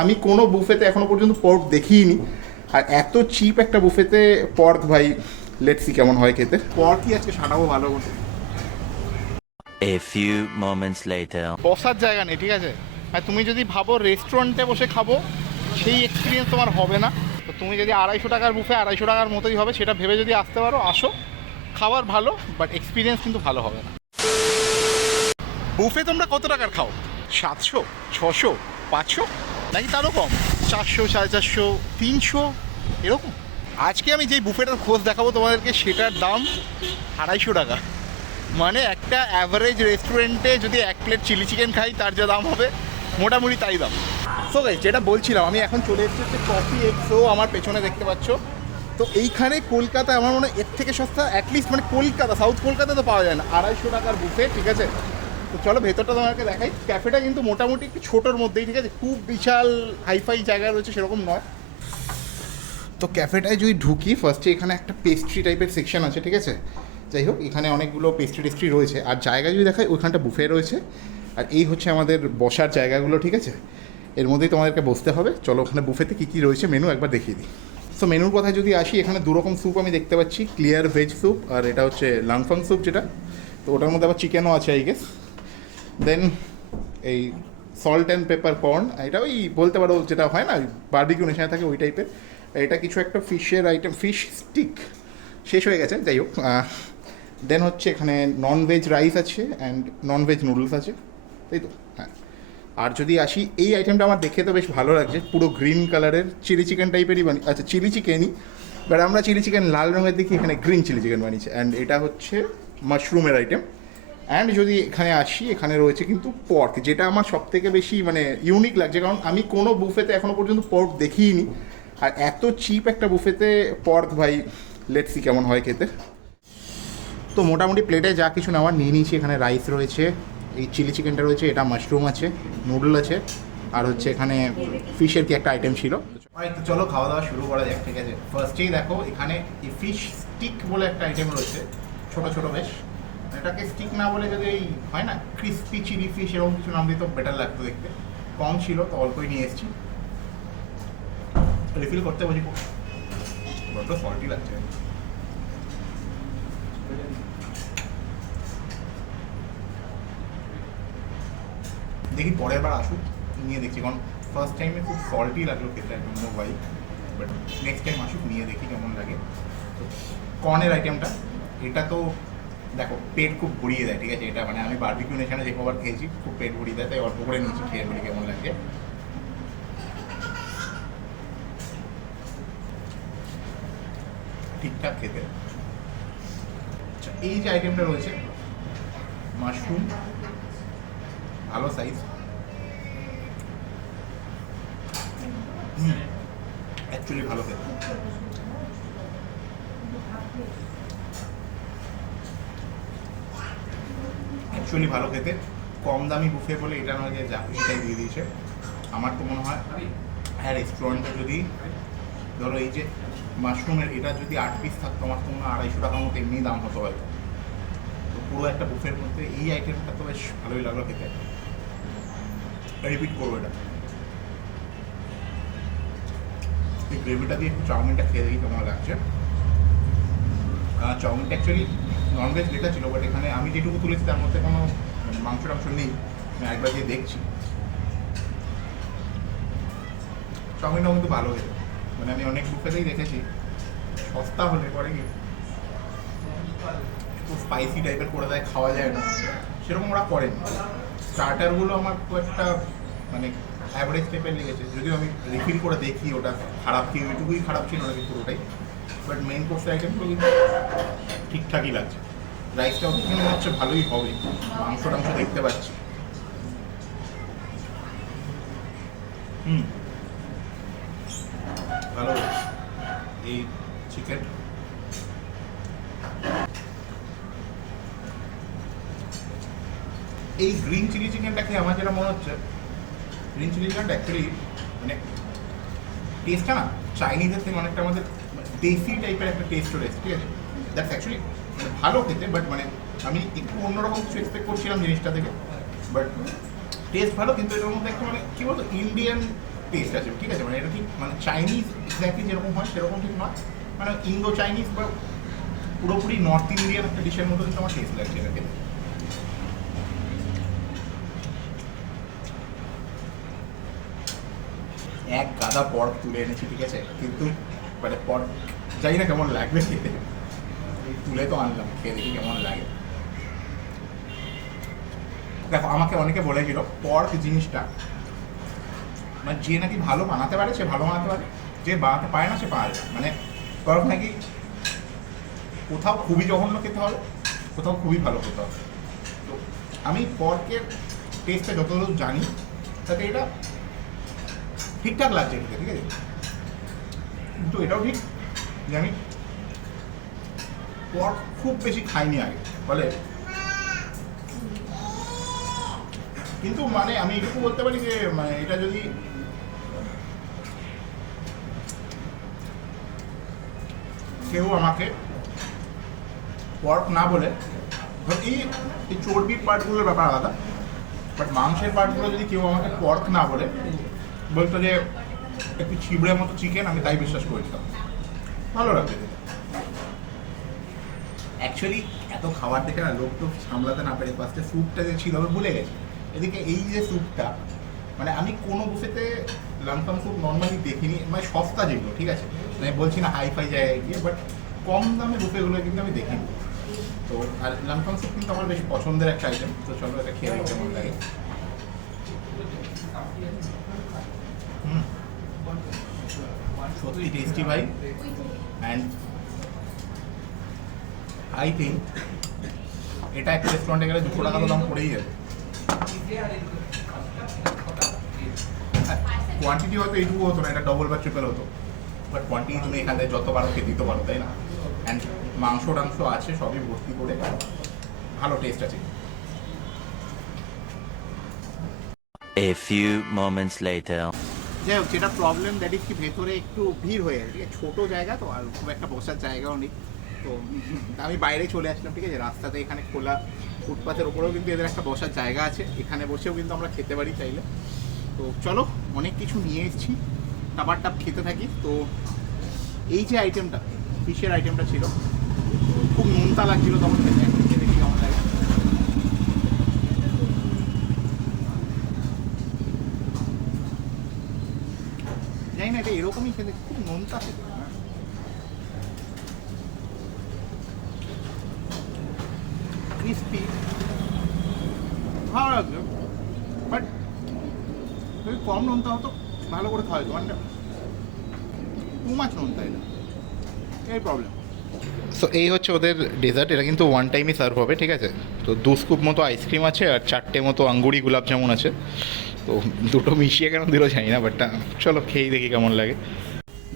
আমি কোনো বুফেতে এখনো পর্যন্ত পর্ক দেখিনি, আর এত চিপ একটা বুফেতে পর্ক, ভাই লেটস সি কেমন হয় খেতে। পর্কই আজকে সানাবো ভালো মতো। A few moments later. বসার জায়গা নেই, ঠিক আছে? আর তুমি যদি ভাবো রেস্টুরেন্টে বসে খাবো, সেই এক্সপিরিয়েন্স তোমার হবে না। তো তুমি যদি 250 টাকার বুফে 250 টাকার মতোই হবে, সেটা ভেবে যদি আসতে পারো আসো, খাবার ভালো বাট এক্সপিরিয়েন্স কিন্তু ভালো হবে না। বুফে তোমরা কত টাকার খাও? 700, 600, 500 নাকি তারও কম? 400, 450, 300 এরকম? আজকে আমি যেই বুফেটার খোঁজ দেখাবো তোমাদেরকে, সেটার দাম 250 টাকা। মানে একটা অ্যাভারেজ রেস্টুরেন্টে যদি 1 প্লেট চিলি চিকেন খাই, তার যা দাম হবে মোটামুটি তাই দাম। সো গাইস, যেটা বলছিলাম, আমি এখন চলে এসেছি হচ্ছে কফি এক্সো, আমার পেছনে দেখতে পাচ্ছ। তো এইখানে কলকাতায় আমার মনে হয় এর থেকে সস্তা অ্যাটলিস্ট, মানে কলকাতা, সাউথ কলকাতা তো পাওয়া যায় না 250 টাকার বুফে, ঠিক আছে? তো চলো ভেতরটা তোমাকে দেখাই। ক্যাফেটা কিন্তু মোটামুটি একটু ছোটোর মধ্যেই, ঠিক আছে? খুব বিশাল হাইফাই জায়গা রয়েছে সেরকম নয়। তো ক্যাফেটায় যদি ঢুকি, ফার্স্টে এখানে একটা পেস্ট্রি টাইপের সেকশন আছে, ঠিক আছে? যাই হোক, এখানে অনেকগুলো পেস্ট্রি টেস্ট্রি রয়েছে, আর জায়গা যদি দেখায় ওইখানটা বুফে রয়েছে, আর এই হচ্ছে আমাদের বসার জায়গাগুলো, ঠিক আছে? এর মধ্যেই তোমাদেরকে বসতে হবে। চলো ওখানে বুফেতে কী কী রয়েছে মেনু একবার দেখিয়ে দিই। সো মেনুর কথায় যদি আসি, এখানে দুরকম স্যুপ আমি দেখতে পাচ্ছি, ক্লিয়ার ভেজ স্যুপ, আর এটা হচ্ছে লাংফাং স্যুপ যেটা। তো ওটার মধ্যে আবার চিকেনও আছে আই গেস। দেন এই সল্ট অ্যান্ড পেপার কর্ন, এটা ওই বলতে পারো যেটা হয় না বারবিকিউ নেশায় থাকে ওই টাইপের। এটা কিছু একটা ফিশের আইটেম, ফিশ স্টিক শেষ হয়ে গেছে, যাই হোক। দেন হচ্ছে এখানে ননভেজ রাইস আছে অ্যান্ড ননভেজ নুডলস আছে, তাই তো? হ্যাঁ। আর যদি আসি, এই আইটেমটা আমার দেখে তো বেশ ভালো লাগছে, পুরো গ্রিন কালারের চিলি চিকেন টাইপেরই আচ্ছা চিলি চিকেনই, বাট আমরা চিলি চিকেন লাল রঙের দেখি, এখানে গ্রিন চিলি চিকেন বানিয়েছে। অ্যান্ড এটা হচ্ছে মাশরুমের আইটেম। অ্যান্ড যদি এখানে আসি, এখানে রয়েছে কিন্তু পর্ক, যেটা আমার সবথেকে বেশি মানে ইউনিক লাগছে, কারণ আমি কোনো বুফেতে এখনও পর্যন্ত পর্ক দেখিইনি, আর এত চিপ একটা বুফেতে পর্ক, ভাই লেটস সি কেমন হয় খেতে। তো মোটামুটি প্লেটে যা কিছু নেওয়ার নিয়ে নিয়েছি। এখানে রাইস রয়েছে, এই চিলি চিকেনটা রয়েছে, এটা মাশরুম আছে, নুডল আছে, আর হচ্ছে এখানে ফিশের কি একটা আইটেম ছিল। তো চলো খাওয়া দাওয়া শুরু করা যাক, ঠিক আছে? ফার্স্টেই দেখো এখানে এই ফিশ স্টিক বলে একটা আইটেম রয়েছে, ছোটো ছোটো বেশ। এটাকে স্টিক না বলে যদি এই হয় না ক্রিস্পি চিলি ফিশ এরকম কিছু নাম দিত, বেটার লাগতো দেখতে। কম ছিল তো অল্পই নিয়ে এসেছি। রিফিল করতে বলছি, বড্ড সল্টি লাগছে। দেখি পরের বার আসুক নিয়ে দেখছি, কারণ ফার্স্ট টাইমে খুব সল্টি লাগলো খেতে, একদম নো ভাই। বাট নেক্সট টাইম আসুক, নিয়ে দেখি কেমন লাগে। তো কর্নের আইটেমটা, এটা তো দেখো পেট খুব ভরিয়ে দেয়, ঠিক আছে? এটা মানে আমি বারবিকিউ নেশনে যে কবার খেয়েছি, খুব পেট ভরিয়ে দেয়, তাই অল্প করে নিয়েছি, খেয়ে বলি কেমন লাগে। ঠিকঠাক খেতে। আচ্ছা, এই যে আইটেমটা রয়েছে মাশরুম, ভালো সাইজ, অ্যাকচুয়ালি ভালো খেতে। অ্যাকচুয়ালি ভালো খেতে, কম দামি বুফে বলে এটা নয় যে যা খুশিটাই দিয়ে দিয়েছে। আমার তো মনে হয় হ্যাঁ, রেস্টুরেন্টে যদি ধরো এই যে মাশরুমের এটা যদি 8 পিস থাকতো, আমার তো মনে হয় 250 টাকার মতো এমনি দাম হতো হয়তো। তো পুরো একটা বুফের মধ্যে এই আইটেমটা তো বেশ ভালোই লাগলো খেতে, রিপিট করবো এটা। এই গ্রেভিটা দিয়ে একটু চাউমিনটা খেয়ে দেখি কেমন লাগছে। চাউমিনটা অ্যাকচুয়ালি ননভেজ লেখা ছিল, বাট এখানে আমি যেটুকু তুলেছি তার মধ্যে কোনো মাংস টাংস নেই। আমি একবার দিয়ে দেখছি, চাউমিনটাও কিন্তু ভালো খেতে। মানে আমি অনেক বুফেতেই দেখেছি সস্তা হলে পরে কি একটু স্পাইসি টাইপের করে দেয়, খাওয়া যায় না, সেরকম ওরা করেন। স্টার্টারগুলো আমার খুব একটা মানে অ্যাভারেজ টাইপের লেগেছে, যদিও আমি রিফিল করে দেখি ওটা খারাপ কি, ওইটুকুই খারাপ ছিল নাকি পুরোটাই। বাট মেইন কোর্স আইটেমগুলো কিন্তু ঠিকঠাকই লাগছে। রাইসটাও দেখে মনে হচ্ছে ভালোই হবে, মাংস টাংস দেখতে পাচ্ছি। ভালো এই চিকেন। এই গ্রিন চিলি চিকেনটা খেয়ে আমার যেটা মনে হচ্ছে, গ্রিন চিলি চিকেনটা অ্যাকচুয়ালি মানে টেস্টটা না চাইনিজের থেকে অনেকটা আমাদের দেশি টাইপের একটা টেস্ট চলে এসেছে, ঠিক আছে? দ্যাটস অ্যাকচুয়ালি মানে ভালো খেতে, বাট মানে আমি একটু অন্যরকম কিছু এক্সপেক্ট করছিলাম জিনিসটা থেকে। বাট টেস্ট ভালো, কিন্তু এটার মধ্যে একটা মানে কী বলতো ইন্ডিয়ান টেস্ট আছে, ঠিক আছে? মানে এটা ঠিক মানে চাইনিজ এক্স্যাক্টলি যেরকম হয় সেরকম ঠিক নয়, মানে ইন্দো চাইনিজ বা পুরোপুরি নর্থ ইন্ডিয়ান একটা ডিশের মতো কিন্তু আমার টেস্ট লাগছে এটা খেতে। এক গাদা পর্ক তুলে এনেছি, ঠিক আছে, কিন্তু মানে পর্ক জানি না কেমন লাগবে খেতে, তুলে তো আনলাম, খেয়ে দেখি কেমন লাগে। দেখো আমাকে অনেকে বলেছিল পর্ক জিনিসটা মানে যে নাকি ভালো বানাতে পারে সে ভালো বানাতে পারে, যে বানাতে পারে না সে পারে না। মানে পর্ক নাকি কোথাও খুবই জঘন্য খেতে হবে, কোথাও খুবই ভালো খেতে হবে। তো আমি পর্কের টেস্টটা যতদূর জানি তাতে এটা ঠিকঠাক লাগছে খেতে, ঠিক আছে? কিন্তু এটাও ঠিক যে আমি পর্ক খুব বেশি খাইনি আগে বলে, কিন্তু মানে আমি এটুকু বলতে পারি যে মানে এটা যদি কেউ আমাকে পর্ক না বলে, এই এই চর্বির পার্টগুলোর ব্যাপার আলাদা, বাট মাংসের পার্টগুলো যদি কেউ আমাকে পর্ক না বলে, বলতো যে একটু ছিবড়ের মতো চিকেন, আমি তাই বিশ্বাস করেছিলাম। ভালো লাগবে অ্যাকচুয়ালি। এত খাবার দেখে না লোক তো সামলাতে না পেরে ফার্স্টে স্যুপটা যে ছিল আমি ভুলে গেছি। এদিকে এই যে স্যুপটা, মানে আমি কোনো বুফেতে লামসাম স্যুপ নর্মালি দেখিনি, মানে সস্তা যেগুলো, ঠিক আছে, আমি বলছি না হাই ফাই জায়গায় গিয়ে, বাট কম দামে বুফেগুলো কিন্তু আমি দেখিনি। তো আর লামসাম স্যুপ কিন্তু আমার বেশ পছন্দের একটা আইটেম। তো চলো এটা খেয়ে দেখি কেমন লাগে। সত্যি টেস্টি ভাই, অ্যান্ড আই থিঙ্ক এটা একটা রেস্টুরেন্টে গেলে 200 টাকা তো দাম পড়েই যাবে। কোয়ান্টিটি হয়তো এইটুকু হতো না, এটা ডবল বা ট্রিপল হতো, বাট কোয়ান্টিটি তুমি এখান থেকে যত পারো খেয়ে দিতে পারো, তাই না? অ্যান্ড মাংস টাংস আছে সবই ভর্তি করে, ভালো টেস্ট আছে। A few moments later. যাই হোক, যেটা প্রবলেম দ্যাট ইজ কি ভেতরে একটু ভিড় হয়ে যায়, ঠিক আছে? ছোটো জায়গা তো, আর খুব একটা বসার জায়গাও নেই। তো আমি বাইরে চলে আসলাম, ঠিক আছে? রাস্তাতে এখানে খোলা ফুটপাথের ওপরেও কিন্তু এদের একটা বসার জায়গা আছে, এখানে বসেও কিন্তু আমরা খেতে পারি চাইলে। তো চলো, অনেক কিছু নিয়ে এসেছি, টাবার টাপ খেতে থাকি। তো এই যে আইটেমটা, ফিশের আইটেমটা ছিল, খুব নুনতা লাগছিল তখন খেতে, এখন খেতে দেখি কেমন লাগে। জানি না এটা এরকমই খেতে, খুব নোনতা খেতে, ক্রিস্পি, ভালো লাগলো। বাট যদি কম নোনতা হতো ভালো করে খাওয়া যেত, মানে টু মাছ নোনতা, এটা এই প্রবলেম। সো এই হচ্ছে ওদের ডেজার্ট, এটা কিন্তু ওয়ান টাইমই সার্ভ হবে, ঠিক আছে? তো 2 স্কুপ মতো আইসক্রিম আছে আর 4টে মতো আঙ্গুরি গোলাপ জামুন আছে। তো দুটো মিশিয়ে কেন দিল জানি না, বাট চলো খেয়েই দেখি কেমন লাগে।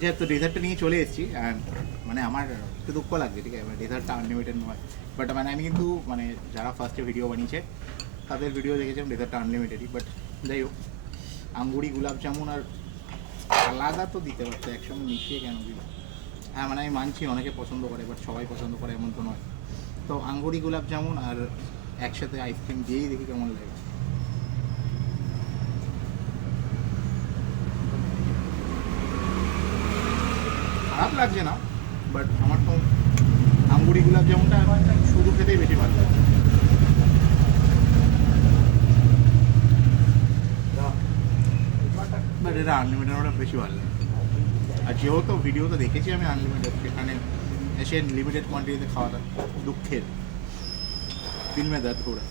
যেহেতু ডেজার্টটা নিয়ে চলে এসেছি, অ্যান্ড মানে আমার একটু দুঃখ লাগছে, ঠিক আছে? মানে ডেজার্টটা আনলিমিটেড নয়, বাট মানে আমি কিন্তু মানে যারা ফার্স্টে ভিডিও বানিয়েছে তাদের ভিডিও দেখেছিলাম ডেজার্টটা আনলিমিটেডই, বাট যাই হোক, আঙ্গুরি গোলাপ জামুন আর আলাদা তো দিতে পারতো, একসঙ্গে মিশিয়ে কেন দিল? হ্যাঁ মানে আমি মানছি অনেকে পছন্দ করে, বাট সবাই পছন্দ করে এমন তো নয়। তো আঙ্গুরি গোলাপ জামুন আর একসাথে আইসক্রিম দিয়েই দেখি কেমন লাগে। খারাপ লাগছে না, বাট আমার তো আঙ্গুরি গোলাপ জামুনটা শুধু খেতেই বেশি ভালো লাগে। বাট এটা আনলিমিটেড ওটা বেশি ভালো লাগে। আর যেহেতু ভিডিওতে দেখেছি আমি আনলিমিটেড, সেখানে এসে লিমিটেড কোয়ান্টিটিতে খাওয়াটা দুঃখের, দিন মে দর্দ করে।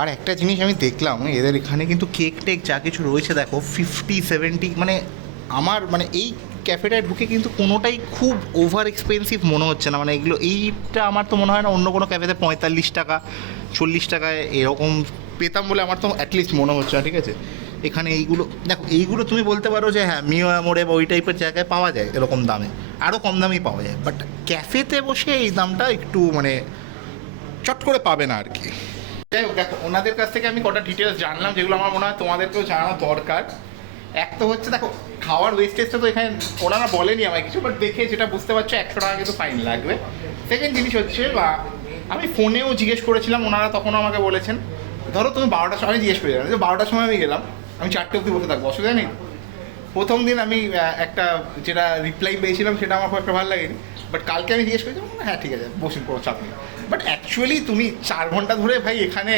আর একটা জিনিস আমি দেখলাম, এদের এখানে কিন্তু কেক টেক যা কিছু রয়েছে দেখো 50-70, মানে আমার মানে এই ক্যাফেটায় ঢুকে কিন্তু কোনোটাই খুব ওভার এক্সপেন্সিভ মনে হচ্ছে না। মানে এগুলো এইটা আমার তো মনে হয় না অন্য কোনো ক্যাফেতে 45 টাকা 40 টাকায় এরকম পেতাম বলে আমার তো অ্যাটলিস্ট মনে হচ্ছে না, ঠিক আছে? এখানে এইগুলো দেখো, এইগুলো তুমি বলতে পারো যে হ্যাঁ মিও মোড়ে বা ওই টাইপের জায়গায় পাওয়া যায় এরকম দামে, আরও কম দামেই পাওয়া যায়, বাট ক্যাফেতে বসে এই দামটা একটু মানে চট করে পাবে না আর কি। যাই হোক, দেখো ওনাদের কাছ থেকে আমি কটা ডিটেলস জানলাম যেগুলো আমার মনে হয় তোমাদেরকেও জানানো দরকার। এক তো হচ্ছে দেখো খাওয়ার ওয়েস্টেজটা তো এখানে ওনারা বলেনি আমায় কিছু, বাট দেখে যেটা বুঝতে পারছো 100 টাকা কিন্তু ফাইন লাগবে। সেকেন্ড জিনিস হচ্ছে, বা আমি ফোনেও জিজ্ঞেস করেছিলাম, ওনারা তখনও আমাকে বলেছেন ধরো তুমি 12টার সময় জিজ্ঞেস করে যাবে যে 12টার সময় আমি গেলাম, আমি 4টে অবধি বসে থাকবো, অসুবিধা নেই। প্রথম দিন আমি একটা যেটা রিপ্লাই পেয়েছিলাম সেটা আমার খুব একটা ভালো লাগেনি, বাট কালকে আমি জিজ্ঞেস করেছিলাম হ্যাঁ ঠিক আছে বসুন, কোনো চাপ নেই। বাট অ্যাকচুয়ালি তুমি 4 ঘন্টা ধরে ভাই এখানে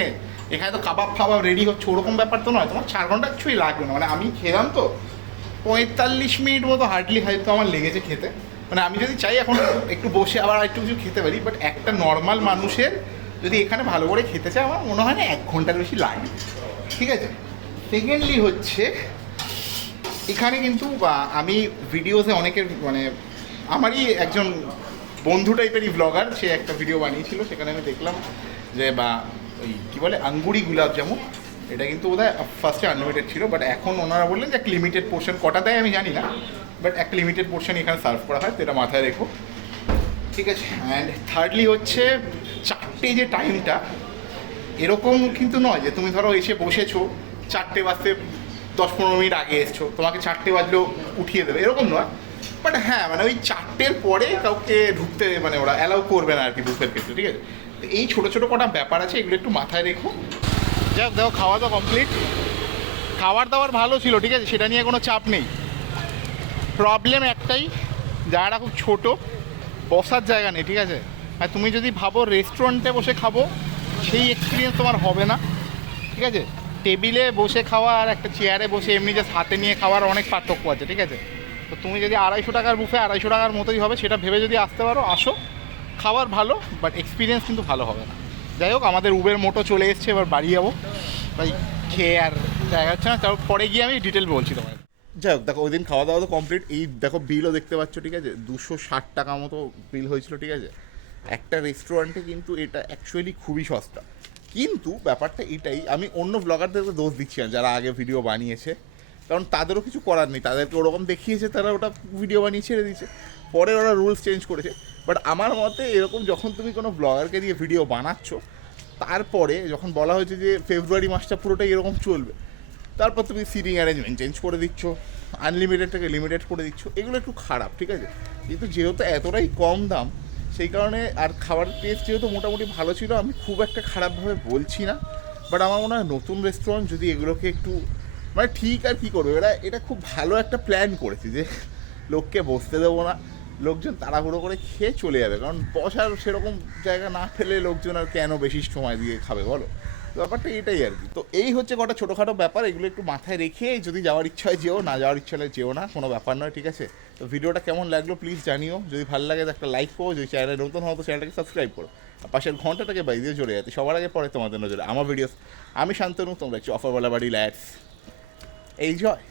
তো কাবাব ফাবাব রেডি হচ্ছে, ওরকম ব্যাপার তো নয়, তোমার 4 ঘন্টা অ্যাকচুয়ালি লাগবে না। মানে আমি খেলাম তো 45 মিনিট মতো হার্ডলি হয়তো আমার লেগেছে খেতে। মানে আমি যদি চাই এখন একটু বসে আবার একটু কিছু খেতে পারি, বাট একটা নর্মাল মানুষের যদি এখানে ভালো করে খেতে চায় আমার মনে হয় না 1 ঘন্টার বেশি লাগে, ঠিক আছে। সেকেন্ডলি হচ্ছে এখানে কিন্তু আমি ভিডিওসে অনেকের মানে আমারই একজন বন্ধু টাইপেরই ব্লগার, সে একটা ভিডিও বানিয়েছিল, সেখানে আমি দেখলাম যে ওই কী বলে আঙ্গুরি গুলাব জামুন, এটা কিন্তু বোধহয় ফার্স্টে আনলিমিটেড ছিল, বাট এখন ওনারা বললেন যে একটা লিমিটেড পোর্শন, কটা দেয় আমি জানি না, বাট একটা লিমিটেড পোর্শন এখানে সার্ভ করা হয়, তো এটা মাথায় রেখো, ঠিক আছে। অ্যান্ড থার্ডলি হচ্ছে 4টে যে টাইমটা এরকম কিন্তু নয় যে তুমি ধরো এসে বসেছো 4টে বাজতে 10-15 মিনিট আগে এসছো, তোমাকে 4টে বাজলেও উঠিয়ে দেবে, এরকম নয়। বাট হ্যাঁ মানে ওই 4টের পরে কাউকে ঢুকতে মানে ওরা অ্যালাউ করবে না আর কি বুফের ক্ষেত্রে, ঠিক আছে। তো এই ছোটো ছোটো কটা ব্যাপার আছে, এগুলো একটু মাথায় রেখো। যাক দেখো খাওয়া দাওয়া কমপ্লিট, খাবার দাবার ভালো ছিল, ঠিক আছে, সেটা নিয়ে কোনো চাপ নেই। প্রবলেম একটাই, জায়গাটা খুব ছোট, বসার জায়গা নেই, ঠিক আছে। আর তুমি যদি ভাবো রেস্টুরেন্টে বসে খাবো সেই এক্সপিরিয়েন্স তোমার হবে না, ঠিক আছে। টেবিলে বসে খাওয়া আর একটা চেয়ারে বসে এমনি জাস্ট হাতে নিয়ে খাওয়ার অনেক পার্থক্য আছে, ঠিক আছে। তো তুমি যদি 250 টাকার বুফে 250 টাকার মতোই হবে সেটা ভেবে যদি আসতে পারো আসো, খাবার ভালো বাট এক্সপিরিয়েন্স কিন্তু ভালো হবে না। যাই হোক আমাদের উবের মোটো চলে এসছে, এবার বাড়ি যাবো ভাই, খেয়ে আর জায়গা হচ্ছে না, তারপর পরে গিয়ে আমি ডিটেল বলছি তোমার। যাই হোক দেখো ওই দিন খাওয়া দাওয়া তো কমপ্লিট, এই দেখো বিলও দেখতে পাচ্ছ, ঠিক আছে, 260 টাকা মতো বিল হয়েছিল, ঠিক আছে। একটা রেস্টুরেন্টে কিন্তু এটা অ্যাকচুয়ালি খুবই সস্তা, কিন্তু ব্যাপারটা এটাই, আমি অন্য ব্লগারদেরকে দোষ দিচ্ছি না যারা আগে ভিডিও বানিয়েছে, কারণ তাদেরও কিছু করার নেই, তাদেরকে ওরকম দেখিয়েছে, তারা ওটা ভিডিও বানিয়ে ছেড়ে দিয়েছে, পরে ওরা রুলস চেঞ্জ করেছে। বাট আমার মতে এরকম যখন তুমি কোনো ব্লগারকে দিয়ে ভিডিও বানাচ্ছ, তারপরে যখন বলা হয়েছে যে ফেব্রুয়ারি মাসটা পুরোটাই এরকম চলবে, তারপর তুমি সিটিং অ্যারেঞ্জমেন্ট চেঞ্জ করে দিচ্ছ, আনলিমিটেডটাকে লিমিটেড করে দিচ্ছ, এগুলো একটু খারাপ, ঠিক আছে। কিন্তু যেহেতু এতটাই কম দাম সেই কারণে, আর খাবারের টেস্ট যেহেতু মোটামুটি ভালো ছিল, আমি খুব একটা খারাপভাবে বলছি না। বাট আমার মনে হয় নতুন রেস্টুরেন্ট যদি এগুলোকে একটু মানে ঠিক আর কী করবে, এটা খুব ভালো একটা প্ল্যান করেছে যে লোককে বসতে দেবো না, লোকজন তাড়াহুড়ো করে খেয়ে চলে যাবে, কারণ বসার সেরকম জায়গা না পেলে লোকজন আর কেন বেশি সময় দিয়ে খাবে বলো, ব্যাপারটা এটাই আর কি। তো এই হচ্ছে কটা ছোটোখাটো ব্যাপার, এগুলো একটু মাথায় রেখে যদি যাওয়ার ইচ্ছা হয় যেও, না যাওয়ার ইচ্ছা হলে যেও না, কোনো ব্যাপার নয়, ঠিক আছে। তো ভিডিওটা কেমন লাগলো প্লিজ জানিও, যদি ভালো লাগে তো একটা লাইক করো, যদি চ্যানেলে নতুন হও তো চ্যানেলটাকে সাবস্ক্রাইব করো, আর পাশের ঘন্টাটাকে বাইরে চলে যাতে সবার আগে পরে তোমাদের নজরে আমার ভিডিওস। আমি শান্তনু, তোমরা হচ্ছে অফারওয়ালা বাড়ি ল্যাডস, এই জয়।